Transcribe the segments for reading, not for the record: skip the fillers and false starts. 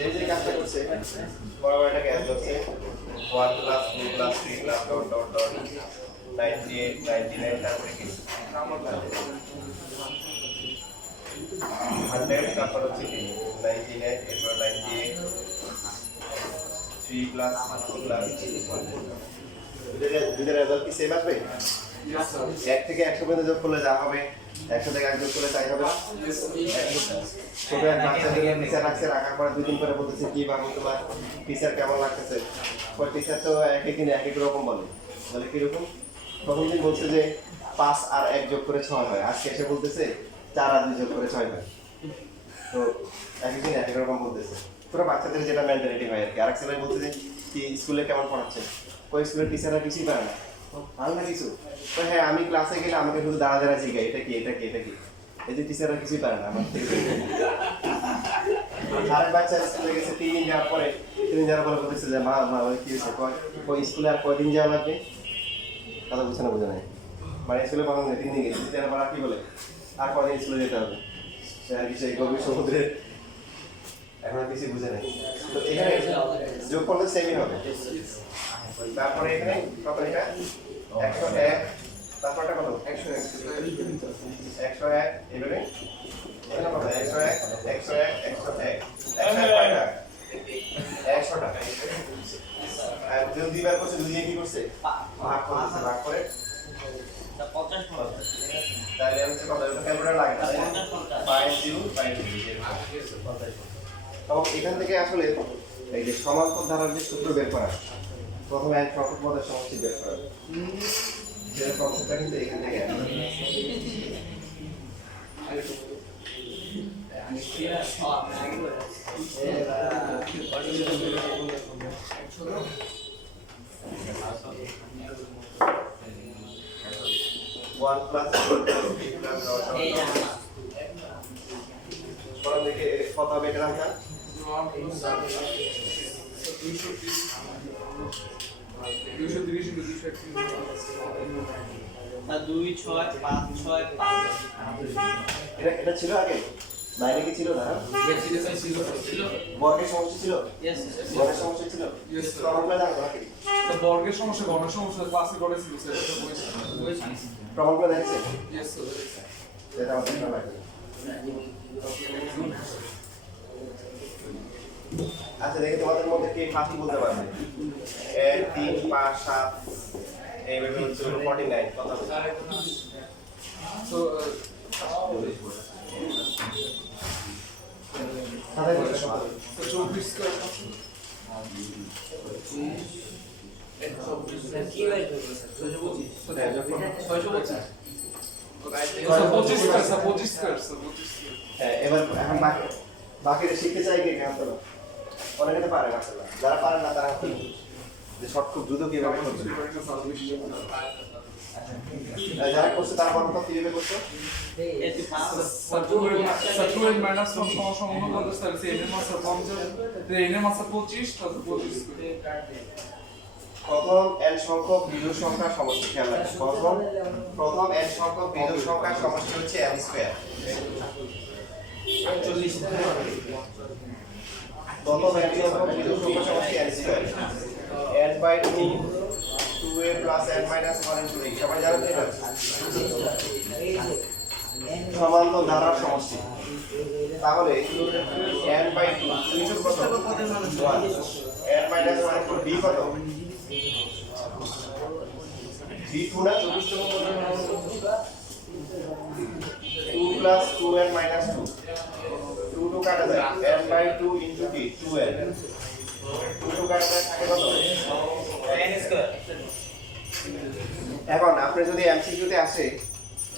যে কাজটা করছে বরাবর এটা ক্যাচ করছে 1 plus 2 plus 3 plus dot dot dot 98 99 তারপরে কি 100 তারপর হচ্ছে কি 99 এরপর 98 3 প্লাস 2 প্লাস দুইটা রেজাল্ট কি সেম আসবে? এক থেকে 100 পর্যন্ত যোগ করলে যা হবে 100 থেকে 1 যোগ করলে তাই হবে না? ছোট এক বাচ্চাকে টিচার রাখছে, রাখার পরে 2 দিন পরে বলতেছে কি বাবু তোমার টিচার কেমন লাগতেছে? পরে টিচার তো এক এক দিন এক এক রকম বলে কিরকম? প্রথম দিন বলছে যে 5 আর 1 যোগ করে 6 হয়, আজকে এসে বলতেছে 4 আর 2 যোগ করে 6 হয়। তো এক এক দিন এক এক রকম বলতেছে, পুরো বাচ্চাদের যেটা মেন্টালিটি হয় আর কি। আরেক ছেলে বলতেছে কি স্কুলে কেমন পড়াচ্ছে? ওই স্কুলের টিচাররা কিছুই পারে না, ভালো না কিছু। তো হ্যাঁ, আমি ক্লাসে গেলে আমাকে শুধু দাঁড়া দাঁড়া জিজ্ঞাসা এটা কি এটা কি এটা কি, এই যে টিচাররা কিছুই পারে না আমার থেকে। আরেক বাচ্চা স্কুলে গেছে 3 দিন যাওয়ার পরে বলতেছে যে মা ওই কি হয়েছে, ওই স্কুলে আর কয়দিন যাওয়া লাগবে? কথা বুঝছে না, বোঝা নাই। মানে স্কুলে কখন 3 দিন গেছে, টিচার আর কি বলে আর কয়দিন স্কুলে যেতে হবে, আর কি সেই গভীর সমুদ্রের এখন কিছু বুঝে নাই। তো এখানে যোগ করলে সেমই হবে। তারপরে এখানে কত, এটা 101, তারপরটা কত 101 এবারে এখানে কত 101 100টা আর যদি বার করছে দুই দিয়ে কি করছে ভাগ করে 50 তাহলে হচ্ছে কত, এটা ক্যালকুলেটর লাগে না 50 তখন এখান থেকে আসলে এই যে সমান্তর ধারার যে সূত্র বের করা, প্রথমে এক সংখ্যক পদের সমষ্টি বের করা, যে কনসেপ্টটা কিন্তু এখান থেকে ওয়ান প্লাস কত হবে এটার আনসার? 2 এটা ছিল আগে বাইরে কি ছিল না? বর্গের সমস্যা ছিল, বর্গের সমস্যা ছিল, প্রমাণগুলো জানতো নাকি? তো বর্গের সমস্যা গণের সমস্যা ক্লাসে করেছিল স্যার, এটা বলেছি। প্রমাণগুলো দেখছে? Yes sir. এটা আমাদের না লাগে। আচ্ছা দেখি তোমাদের মধ্যে কে ফাঁকি বলতে পারবে? 1 3 5 7 এইভাবে হচ্ছে 49 কথা বলতে। তো সাথে বলতে সব 24 স্কয়ার কি বাই করবে স্যার 25 স্কয়ার। হ্যাঁ, এবার এখন বাকিরা শিখতে চাই কে কেন তো অনেকে তো পারে না, যারা পারে না তারা যে শর্ট খুব দ্রুত কিভাবে করবে, যারা করছে তারা বলতো কিভাবে করছো? সাতুয়ের মাইনাস 1 সমান কত স্যার? n এর মাত্রা 50, তো n এর মাত্রা 25 তাহলে 25 স্কয়ার। প্রথম n সংখ্যক বিজোড় সংখ্যার সমষ্টি, খেয়াল রাখবেন প্রথম n সংখ্যক বিজোড় সংখ্যার সমষ্টি হচ্ছে n স্কয়ার। 40 প্রথম n সংখ্যক বিজোড় সংখ্যার সমষ্টি n square, n/2 2a + n - 1 * 3 সবাই জানেন এটা সমান্তর ধারার সমষ্টি। তাহলে n/2 2 কত 1 n - 1 b কত b2 না 2 plus 2n minus 2 2 কাটা যায় n/2 into d 2n 2 কাটা যায় থাকে কত n স্কয়ার। এখন আপনি যদি এমসিকিউ তে আসে,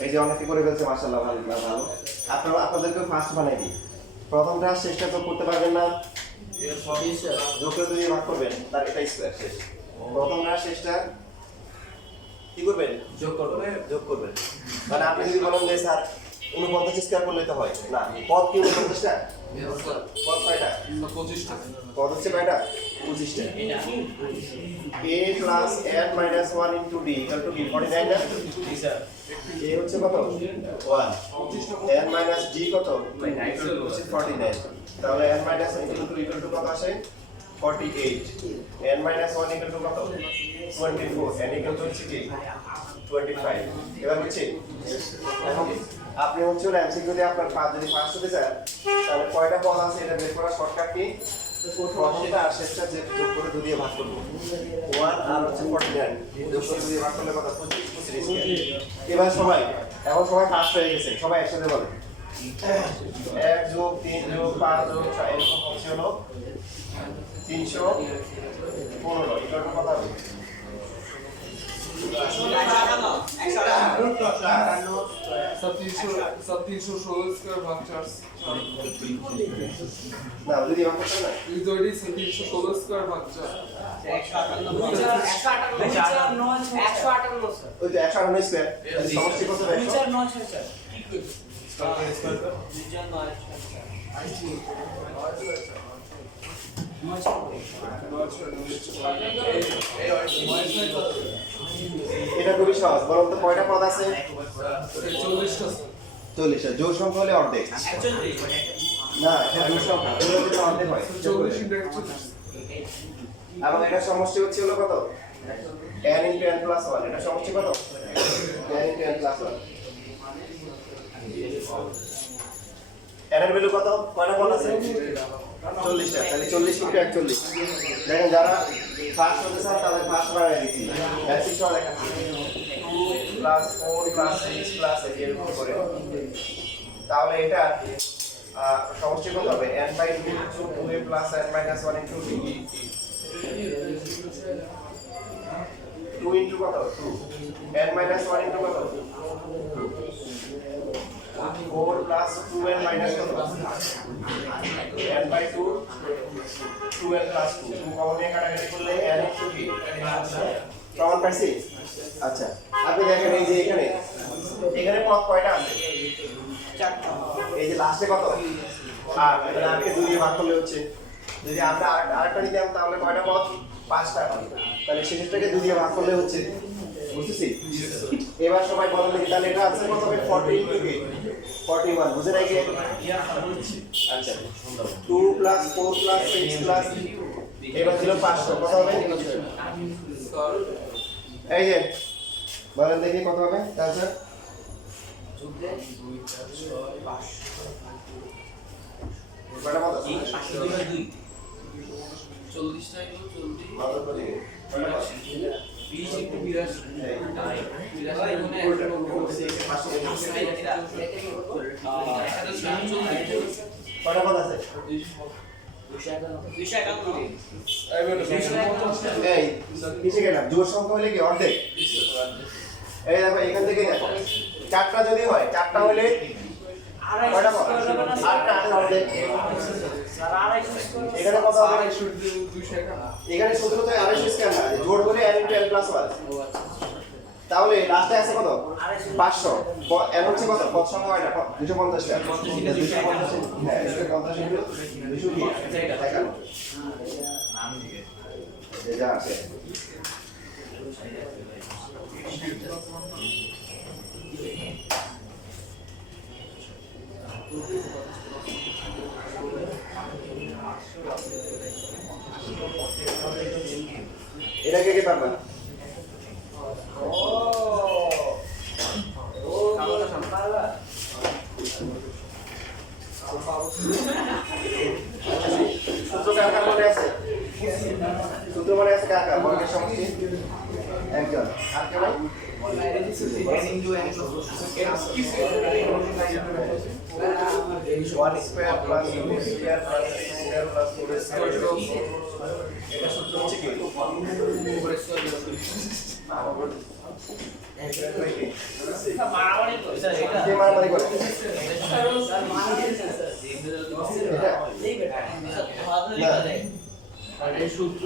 এই যে অনেকে করে ফেলছে মাশাআল্লাহ, ভালো আপনাদেরকে ফার্স্ট বানাই দিই। প্রথমটা চেষ্টা তো করতে পারবেন না, যোগ করে যদি ভাগ করবেন তার এটা স্কয়ার শেষ। প্রথমটা শেষটা কি করবেন? যোগ করবেন। মানে আপনি যদি বলেন যে স্যার 49 স্কয়ার করলে তো হয় না, পদ কি 49টা? পদ কয়টা? 25টা। পদ হচ্ছে কয়টা? 25টা a plus n minus 1 into d equal to কি 49 না জি স্যার a হচ্ছে কত 1 n minus d কত equal to 49 তাহলে n minus 1 equal to কত আসে 48 n minus 1 equal to কত 24 n equal to হচ্ছে কি 25 এবার হচ্ছে এখন আপনি হচ্ছে এমসিকিউ তে আপনার পাঁচ যদি পাঁচ হতে চান তাহলে কয়টা পদ আছে এটা বের করা শর্টকাট কি প্রথমটা আর শেষটা যে যোগ করে 2 দিয়ে ভাগ করব 1 আর হচ্ছে 49 যোগ করে 2 দিয়ে ভাগ করলে কত 25 এবার সবাই এখন সবাই পাস হয়ে গেছে সবাই একসাথে বলে 1 যোগ 3 যোগ 5 যোগ 6 এরকম হচ্ছে হলো 315 এটা কত হবে सब 316 स्क्वायर भाग 4 না যদি ভাগ করতে না इज ऑलरेडी 316 स्क्वायर भाग 4 ওই যে 158 স্কয়ার সমষ্টি কত হবে 100 এটা খুবই সহজ বলুন তো কয়টা পদ আছে 40টা জোড় সংখ্যা হলে অর্ধেক না এটা জোড় সংখ্যা জোড় হলে অর্ধেক হয় 40 ইনটু 41 এবং এটা সমষ্টি হচ্ছে হলো কত n into n plus 1 এটা সমষ্টি কত n into n plus 1 n এর ভ্যালু কত কয়টা পদ আছে 40টা তাহলে 40 into 41 দেখেন যারা ফার্স্ট হতে চান তাদের ফার্স্ট বাড়ায় দিচ্ছি বেসিক সহ দেখাচ্ছি 2 প্লাস 4 প্লাস 6 প্লাস এরকম করে তাহলে এটা সমষ্টি কত হবে n বাই 2 যোগ 2a plus n minus 1 into d 2 into কত 2 n মাইনাস 1 ইনটু কত 4 প্লাস 2n মাইনাস কত n by 2 2n plus 2 2 common নিয়ে কাটাকাটি করলে n ইনটু কি সমান পাইছি আচ্ছা আপনি দেখেন এই যে এখানে পদ কয়টা আছে চারটা এই যে লাস্টে কত আর এটা আরকে 2 দিয়ে ভাগ করলে হচ্ছে যদি আমরা আরেকটা নিতাম তাহলে কয়টা পদ 5টা তাহলে শেষটাকে 2 দিয়ে ভাগ করলে হচ্ছে বুঝতেছি এবার সবাই বলেন দেখি তাহলে এটা আছে কত হবে 40 ইনটু 41 বুঝে রাখে আচ্ছা 2 প্লাস 4 প্লাস 6 প্লাস এবার ছিল 500 কত হবে এই যে বলেন দেখি কত হবে তাহলে কয়টা পদ আছে 40 টাকা 40 ভালো করে কয়টা পদ 20 একটু 82 কয়টা পদ আছে এই কিসে গেলাম জোড় সংখ্যা হলে কি অর্ধেক এই দেখো এখান থেকে দেখো চারটা যদি হয় চারটা হলে কয়টা পদ আটটা আছে অর্ধেক এখানে কত হবে 200 এখানে সূত্র তো 250 স্কয়ার না জোড় হলে n into n plus 1 তাহলে লাস্টে আছে কত 500 n হচ্ছে কত পদ সংখ্যা কয়টা 250 টা 250 হ্যাঁ 250 ইনটু 200 কি দেখানো নাম দিকে যা আছে এটা কে কে পারবা সূত্র কার মনে আছে সূত্র মনে আছে কার বর্গের সমষ্টি একজন আর কেউ নাই one square plus two square plus three square plus four square এটা সূত্র হচ্ছে কি মারামারি করে এই সূত্র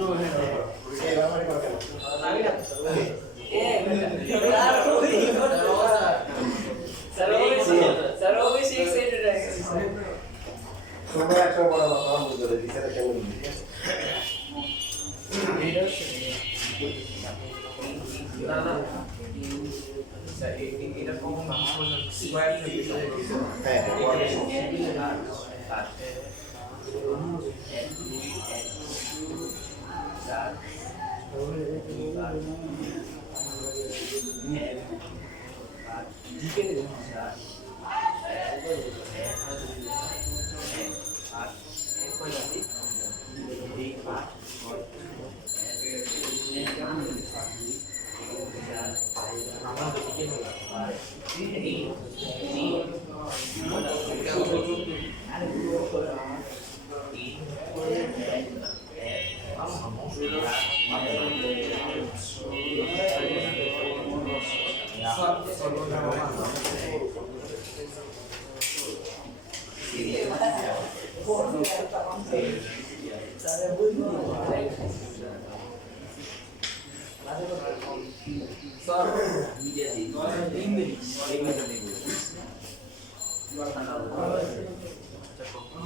তোমরা একটা বড় কথা বুঝতে দিতে কেমন না না এটা কখন স্কয়ার থেকে হ্যাঁ বর্গের সমষ্টি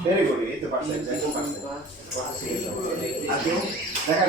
ভেরি গুড এই তো পারছেন একদম পারছেন আর কেউ দেখা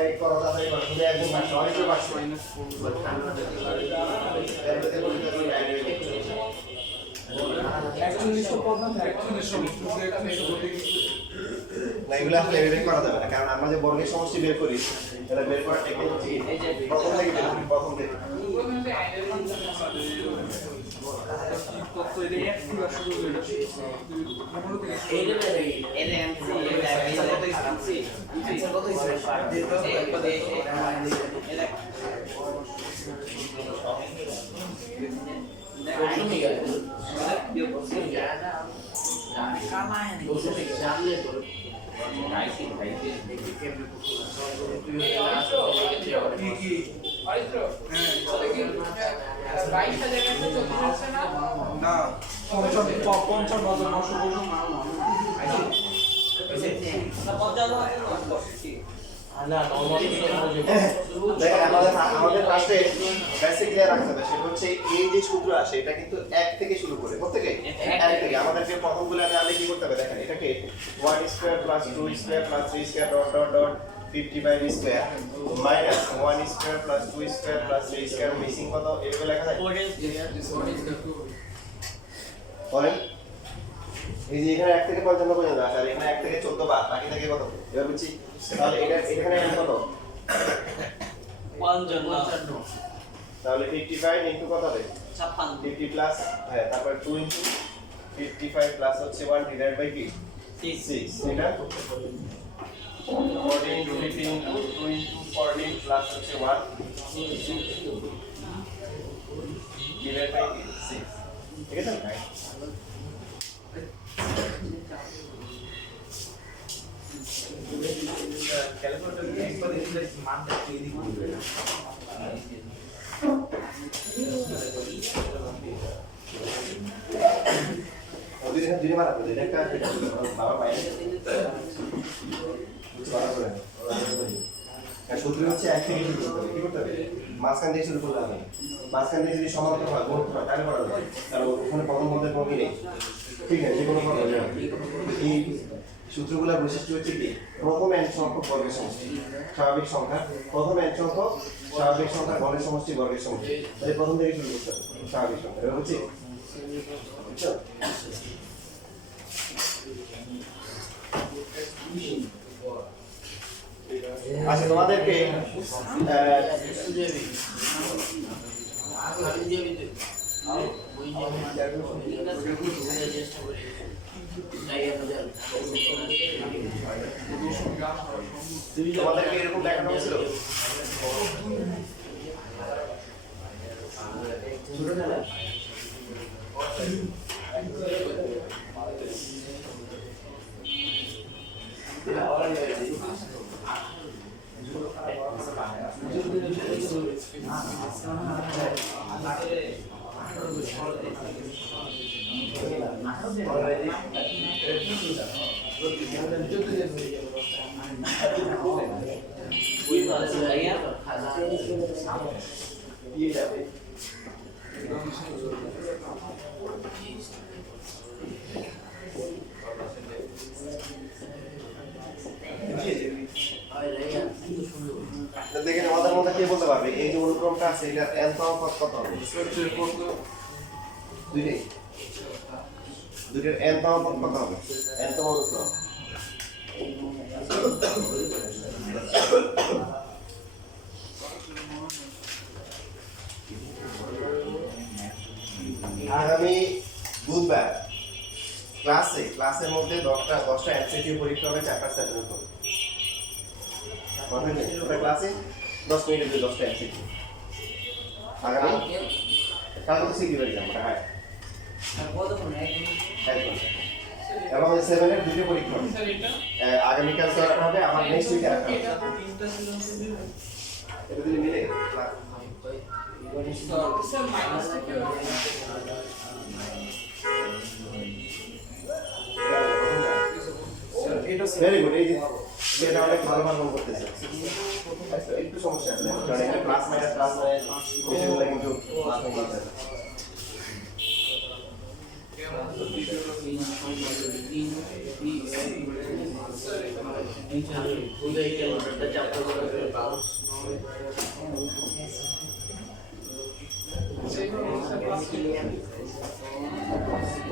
এই করো তাড়াতাড়ি করো তুমি একদম পারছো অনেকটা পারছো না এগুলো আসলে এভাবে করা যাবে না কারণ আমরা যে বর্গের সমষ্টি বের করি এটা বের করার টেকনিক হচ্ছে প্রথম থেকে বের করি প্রথম থেকে না 55,900 দেখেন আমাদের ফার্স্টে বেসিক ক্লিয়ার রাখতে হবে সেটা হচ্ছে এই যে সূত্র আসে এটা কিন্তু 1 থেকে শুরু করে প্রত্যেককে 1 থেকে আমাদেরকে প্রথমগুলো আগে কি করতে হবে দেখেন এটাকে 1 square plus 2 square plus 3 square dot dot dot 55 square minus 1 square plus 2 square plus 3 square missing কত এগুলো লেখা যায় বলেন এই যে এখানে 1 থেকে 55 পর্যন্ত আছে আর এখানে 1 থেকে 14 বার বাকি থাকে কত এবার বুঝছি তাহলে এটা এখানে কত 55 তাহলে 55 ইনটু কত হবে 56 50 প্লাস হ্যাঁ তারপর 2 ইনটু 55 প্লাস হচ্ছে 1 ডিভাইড বাই কি 6 এটা 14 ইনটু 15 ইনটু 2 ইনটু 14 প্লাস হচ্ছে 1 ডিভাইড বাই 6 ঠিক আছে ক্যালকুলেটর দিয়ে একবার দিলে মানটা কি দিই করবে ওদের এখানে দিনে মারা করে একটা বাবা পায় বুঝতে পারা করে আর সূত্র হচ্ছে এক থেকে শুরু করতে হবে কি করতে হবে মাঝখান থেকে শুরু করতে হবে মাঝখান থেকে যদি সমান্তর হয় গুণ হয় তাহলে করা যাবে কারণ ওখানে প্রথম পদের কোনো নেই ঠিক আছে যে কোনো করা যাবে এই সূত্রগুলোর বৈশিষ্ট্য হচ্ছে কি প্রথম n সংখ্যক বর্গের সমষ্টি স্বাভাবিক সংখ্যা প্রথম n সংখ্যক স্বাভাবিক সংখ্যার বর্গের সমষ্টি বর্গের সমষ্টি তাহলে প্রথম থেকে শুরু করতে হবে স্বাভাবিক সংখ্যা এটা হচ্ছে বুঝছো আচ্ছা তোমাদেরকে তোমাদেরকে এরকম দেখানো হয়েছিল ছোটবেলায় দেখেন আমাদের মধ্যে কে বলতে পারবে এই যে অনুক্রমটা আছে এটা n তম পদ কত হবে? দুইটাই দুইটার n তম পদ কত হবে? n তম অনুক্রম আগামী বুধবার ক্লাসের মধ্যে 10টা এমসিকিউ পরীক্ষা হবে চ্যাপ্টার 7 এর উপর। ক্লাসে 10 মিনিটের জন্য 10টা এমসিকিউ আগামী কালকে তো সিকিউ এক্সাম হ্যাঁ একদম। এবং 7 এর দুটো পরীক্ষা হবে আগামীকাল করা হবে আবার নেক্সট উইকে রাখা হবে এটা দিলে মিলে ভেরি গুড এই যে এটা অনেক ভালো পারফর্ম করতেছে একটু সমস্যা আছে কারণ এটা প্লাস মাইনাস বিষয়গুলো কিন্তু মাথায় নিতে হবে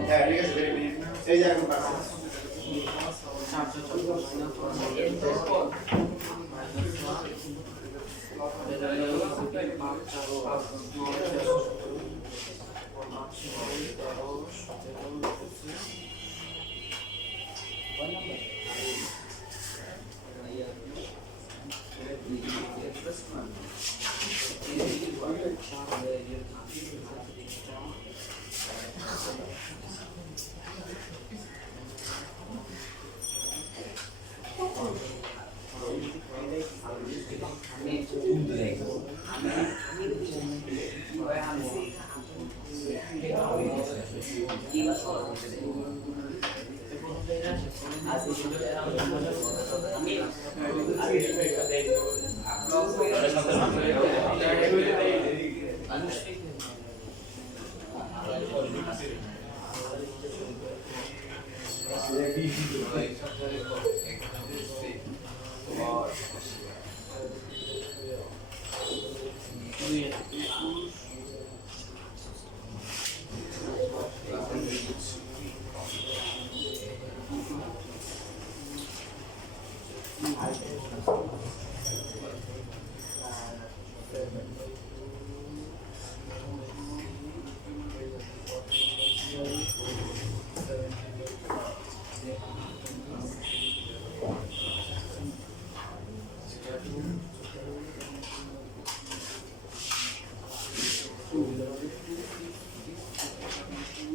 হ্যাঁ ঠিক আছে ভেরি গুড এই যে এখন পাস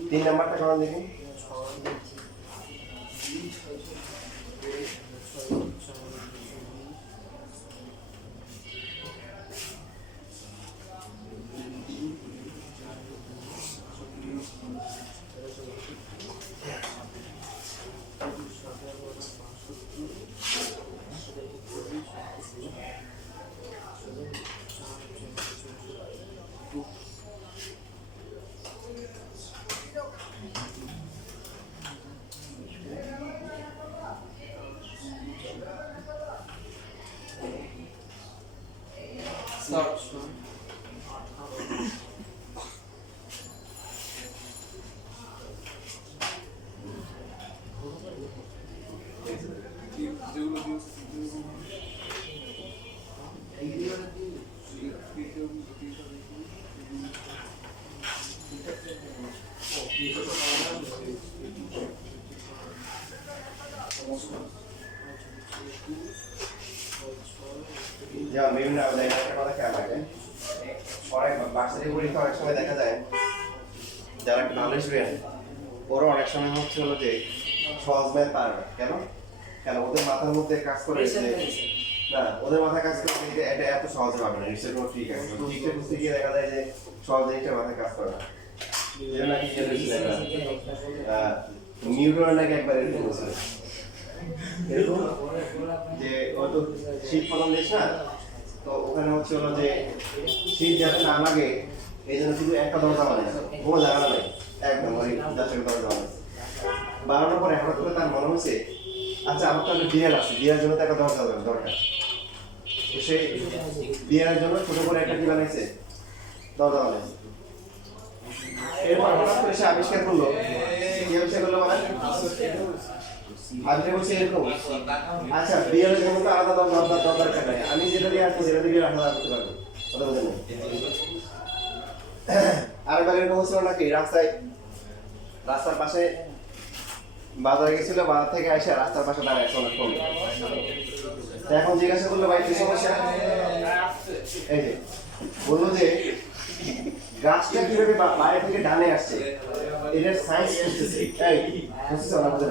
তিন নাম্বারটা করা দেখি যেমন বিভিন্ন একটা কথা খেয়াল রাখেন অনেক বাচ্চাদের পরীক্ষা অনেক সময় দেখা যায় যারা একটু ভালো স্টুডেন্ট ওরা অনেক সময় হচ্ছে হলো যে সহজ ম্যাথ পারে না কেন কেন ওদের মাথার মধ্যে কাজ করে যে না ওদের মাথায় কাজ করে যে এটা এত সহজে পাবে না নিশ্চয়ই কোনো ঠিক আছে ঠিকটা বুঝতে গিয়ে দেখা যায় যে সহজ জিনিসটা মাথায় কাজ করে না এটা নাকি নিউটন নাকি একবার এরকম বলছিল এরকম যে অত শীত প্রধান দেশ না, তো ওখানে হচ্ছে হলো যে শীত যাতে না লাগে এই জন্য শুধু একটা দরজা বানায়, কোনো জানালা নেই, একদম ওই যাচ্ছে দরজা বানায়। বানানোর পরে হঠাৎ করে তার মনে হয়েছে আচ্ছা আমার তো একটা বিড়াল আছে, বিড়ালের জন্য তো একটা দরজা দরকার, সে বিড়ালের জন্য ছোট করে একটা কি বানাইছে, দরজা বানাইছে। এরপর হঠাৎ করে সে আবিষ্কার করলো, কি আবিষ্কার করলো মানে আবিষ্কার করছে এরকম, আচ্ছা বিড়ালের জন্য তো আলাদা দরকার নাই, আমি যেটা দিয়ে আসছি সেটা দিয়ে আলাদা করতে পারবো, কথা বোঝেন না? আরেকবার এরকম হচ্ছিল নাকি রাস্তার পাশে বাজারে গেছিল, বাজার থেকে এসে রাস্তার পাশে দাঁড়ায় আছে অনেক কম। এখন জিজ্ঞাসা করলো ভাই কি সমস্যা, এই যে বললো যে গাছটা কিভাবে বাইরে থেকে ডানে আসছে এটার সাইন্স বুঝতেছে, এই বুঝতেছো না? বুঝতে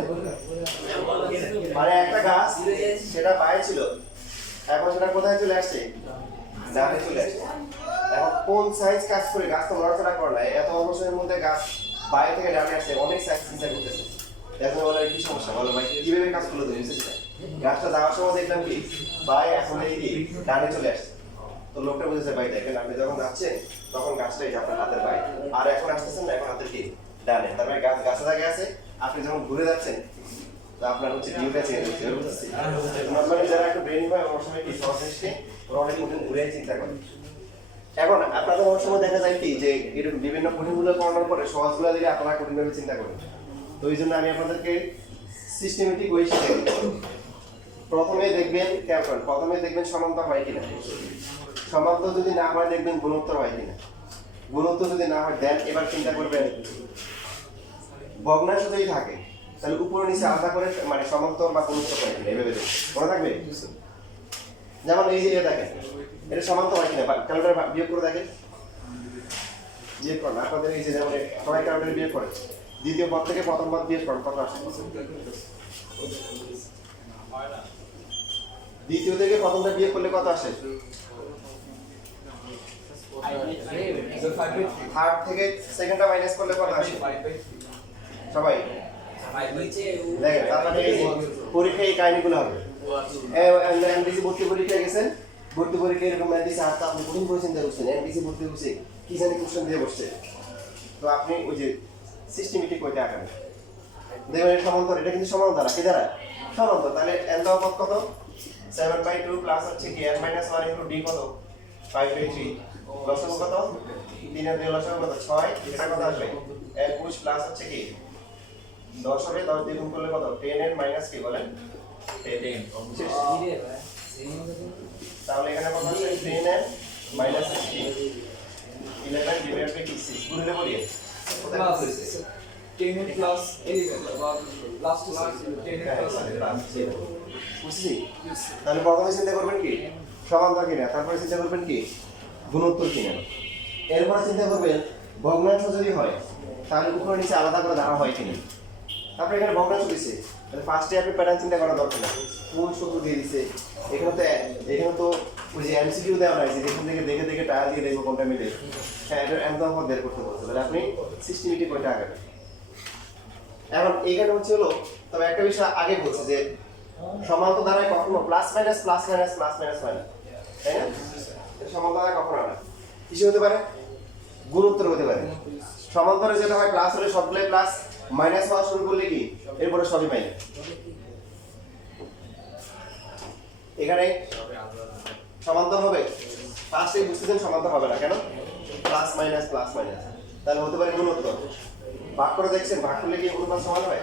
মানে একটা গাছ সেটা বাইরে ছিল, এখন সেটা কোথায় চলে আসছে, ডানে চলে আসছে। এখন কোন সাইন্স কাজ করে, গাছ তো নড়াচড়া করে না, এত অবসরের মধ্যে গাছ বাইরে থেকে ডানে আসছে, অনেক সাইন্স চিন্তা করতেছে। এখন বলে কি সমস্যা, বলো ভাই কিভাবে কাজ করলো তুমি বুঝতেছি না, গাছটা যাওয়ার সময় দেখলাম কি ভাই এখন দেখি ডানে চলে আসছে, তো লোকটা বুঝেছে ভাই দেখেন আপনি যখন যাচ্ছেন তখন গাছটাই আপনার হাতের বাইরে, আর এখন আসতেছেন না এখন হাতের কি ডানে, তার মানে গাছ গাছে জায়গায় আছে, আপনি যখন ঘুরে যাচ্ছেন তো আপনার হচ্ছে ভিউটা চেঞ্জ হচ্ছে, বুঝতেছি? নরমালি যারা একটু ব্রেন হয় ওর সময় কি সহজ জিনিসকে ওরা অনেক কঠিন ঘুরে চিন্তা করে। এখন আপনাদের অনেক সময় দেখা যায় কি যে এরকম বিভিন্ন কঠিনগুলো করানোর পরে সহজগুলো দিলে আপনারা কঠিনভাবে চিন্তা করেন, তো ওই জন্য আমি আপনাদেরকে সিস্টেমেটিক ওয়ে শিখিয়ে দিই। প্রথমে দেখবেন খেয়াল করেন, প্রথমে দেখবেন সমান্তর হয় কিনা, সমান্তর যদি না হয় দেখবেন গুণোত্তর হয় কিনা, গুণোত্তর যদি না হয় দেন এবার চিন্তা করবেন ভগ্নাংশ যদি থাকে তাহলে উপরে নিচে আলাদা করে মানে সমান্তর বা গুণোত্তর হয় কিনা এভাবে দেখবেন, মনে থাকবে? যেমন এই যে এটা দেখেন এটা সমান্তর হয় কিনা, ক্যালকুলেটর বিয়োগ করে দেখেন, বিয়োগ করেন আপনাদের এই যে যেমন সবাই ক্যালকুলেটর বিয়োগ করে দ্বিতীয় পদ থেকে প্রথম পদ বিয়োগ করেন কত আসে, দ্বিতীয় থেকে প্রথমটা বিয়োগ করলে কত আসে, থার্ড থেকে সেকেন্ডটা মাইনাস করলে কত আসে সবাই দেখেন। তারপরে এই যে পরীক্ষা এই কাহিনীগুলো হবে, এমডিসি ভর্তি পরীক্ষা গেছেন, ভর্তি পরীক্ষা এরকম দিচ্ছে আর আপনি কঠিন করে চিন্তা করছেন, এমডিসি ভর্তি বসে কি জানি কোশ্চেন দিয়ে বসছে, তো আপনি ওই যে সিস্টেমেটিক ওইটা আঁকাবেন, দেখবেন সমান্তর, এটা কিন্তু সমান্তর কি দ্বারা সমান্তর, তাহলে এন দেওয়া পদ কত 7/2 প্লাস হচ্ছে কি n - 1 ইনটু d কত 5/3, লসাগু কত 3 এর 2 লসাগু কত 6, এটা কত আসবে n 20 প্লাস হচ্ছে কি 10 হবে, 10 দিয়ে গুণ করলে কত 10 এর মাইনাস কি বলেন 10, তাহলে এখানে কত আসবে 10 এর মাইনাস 11 ডিভাইডেড বাই 6 গুণলে বলি প্লাস 10 প্লাস 11 লাস্ট 10 প্লাস বুঝছি? তাহলে প্রথমে চিন্তা করবেন কি সমান্তর কিনা, তারপরে চিন্তা করবেন কি গুণোত্তর কিনা, এরপরে চিন্তা করবেন ভগ্নাংশ যদি হয় তাহলে উপরে নিচে আলাদা করে ধারা হয় কিনা, তারপরে এখানে ভগ্নাংশ দিচ্ছে তাহলে ফার্স্টে আপনি প্যাটার্ন চিন্তা করার দরকার নেই, কোন সূত্র দিয়ে দিচ্ছে, এখানে তো ওই যে এমসিকিউ দেওয়া হয়েছে যেখান থেকে দেখে দেখে টায়ার দিয়ে দেখবো কোনটা মিলে, হ্যাঁ এটা একদম বের করতে বলছে, তাহলে আপনি সিস্টেমেটিক ওইটা আগাবেন। এখন এইখানে হচ্ছে হলো তবে একটা বিষয় আগে বলছে যে সমান্তর দ্বারায় কখনো plus minus plus minus plus minus হয় না, তাই না? সমান্তর দ্বারায় কখনো হয় না, কিসে হতে পারে গুণোত্তর হতে পারে, সমান্তরে যেটা হয় প্লাস হলে সবগুলোই প্লাস, মাইনাস হওয়া শুরু করলে কি এরপরে সবই মাইনাস, এখানে সমান্তর হবে ফার্স্টে বুঝতেছেন সমান্তর হবে না কেন, প্লাস মাইনাস তাহলে হতে পারে গুণোত্তর, ভাগ করে দেখছেন ভাগ করলে কি অনুপাত সমান হয়,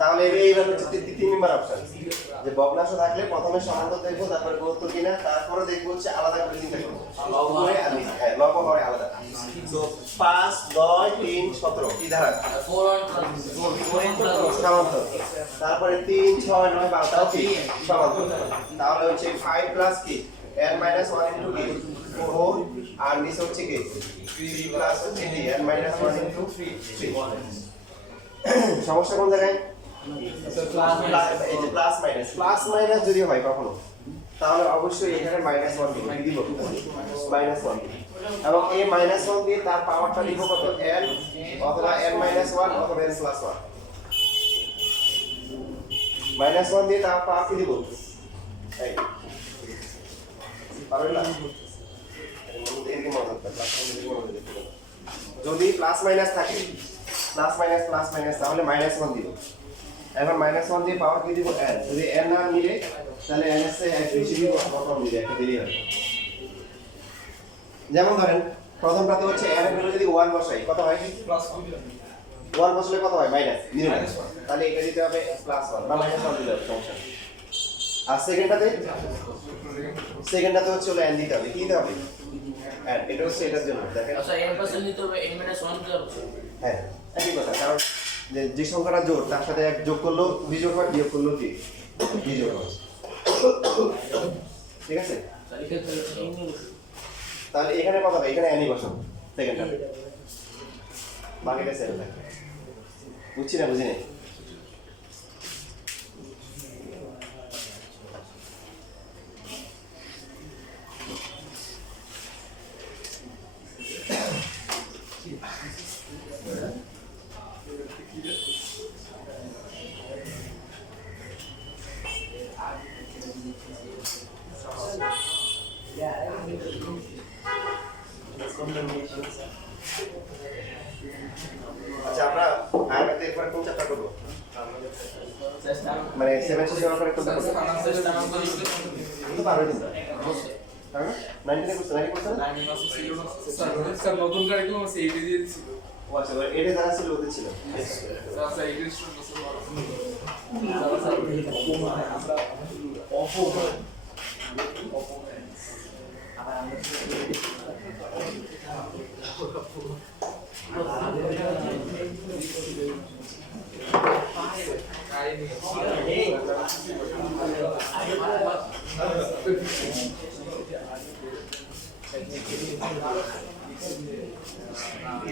তাহলে এইবার হচ্ছে 3 নম্বর অপশন যে ভগ্নাংশ থাকলে প্রথমে সমান্তর দেখবো, তারপরে গুণোত্তর কিনা, তারপরে দেখবো হচ্ছে আলাদা করে চিন্তা করবো করে আর নিচে। হ্যাঁ, লব হয় আলাদা। তো 5 9 3 17 কি ধারা? সমান্তর। তারপরে 3 6 9 12 তাও কি সমান্তর। তাহলে হচ্ছে 5 প্লাস কি n minus 1 into কি 4 আর নিচে হচ্ছে কি 3 প্লাস হচ্ছে কি n minus 1 into 3। সমস্যা কোন জায়গায়? এই যে প্লাস মাইনাস যদি হয় কখনো, তাহলে অবশ্যই এখানে -1 দিব। কি দিব? -1 দিব। এবং এই -1 দিয়ে তার পাওয়ারটা লিখব কত? n অথবা n - 1 অথবা n + 1। -1 দিয়ে তার পাওয়ার কি দিব? এই পারবেন না? এরকম মনে হচ্ছে যদি প্লাস মাইনাস থাকে, প্লাস মাইনাস তাহলে -1 দিব। এখন -1 দিয়ে পাওয়ার কি দিব? n। যদি n না মিলে তাহলে n এর চেয়ে এক বেশি দিব অথবা কম দিব, একটা দেরি হবে। যেমন ধরেন প্রথমটাতে হচ্ছে n এর ভ্যালু যদি 1 বসাই কত হয়? +1 বসালে কত হয়? মাইনাস নিচে। তাহলে এটা দিতে হবে +1 বা -1 দিতে হবে, সমস্যা নেই। আর সেকেন্ডটাতে হচ্ছে হলো n দিতে হবে। কি দিতে হবে? n। এটা হচ্ছে এটার জন্য দেখেন। আচ্ছা n% নিতে হবে n - 1 দিতে হবে। হ্যাঁ একই কথা, কারণ যে সংখ্যাটা জোড় তার সাথে এক যোগ করলেও বিজোড় হয়, বিয়োগ করলেও কি বিজোড় হয়। ঠিক আছে? তাহলে এখানে কত হবে? এখানে n বসাবো সেকেন্ডটা, বাকিটা সেম থাকবে। বুঝছি না? বুঝিনি? আচ্ছা, আমরা আয়াতে এরপরে কোন চ্যাপ্টার করব? মানে 7 শেষ হওয়ার পরে কোনটা করব? কিন্তু পারবে না। তাই না? 90 করতে 90 করতে না? স্যার নতুন কারিকুলাম আছে এইটা দিয়ে দিছিল। ও আচ্ছা, এটা যারা ছিল ওদের ছিল। স্যার এইটা স্টুডেন্ট আছে